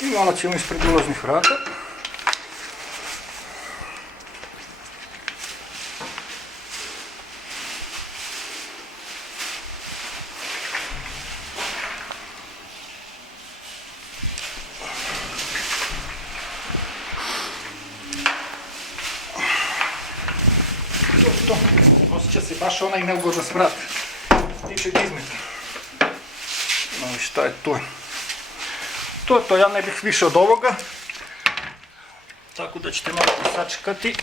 I malo ćemo ispred ulaznih vrata. To. Osjeća se baš onaj neugodan smrad. Ničeg izmeta. No, šta je to? To, ja ne bih više od ovoga. Tako da ćete malo sačekati.